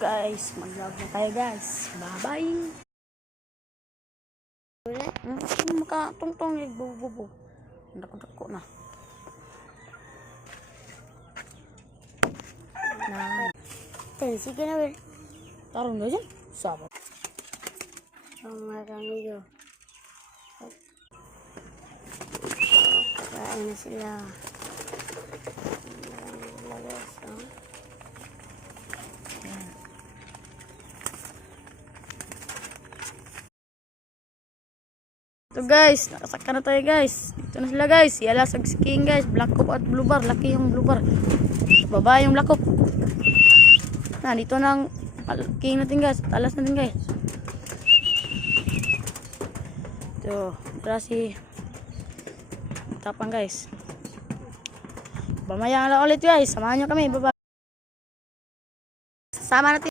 Guys, mag-vlog na tayo guys. Bye-bye. Makatungtong yung bubo. Dako-dako na. Sige na, Will. Tarong na dyan. Sabat. Mga kamigo. Kain na sila. Lagas, oh. Ito guys, nakasaka na tayo guys. Ito na sila guys. Yalasag si King guys. Black Cop at Blue Bar. Laki yung Blue Bar. Baba yung Black Cop. Nah, dito na ang King natin guys. Talas natin guys. Ito. Tara si Tapang guys. Mamaya lang ulit guys. Samahan nyo kami. Baba. Sama natin.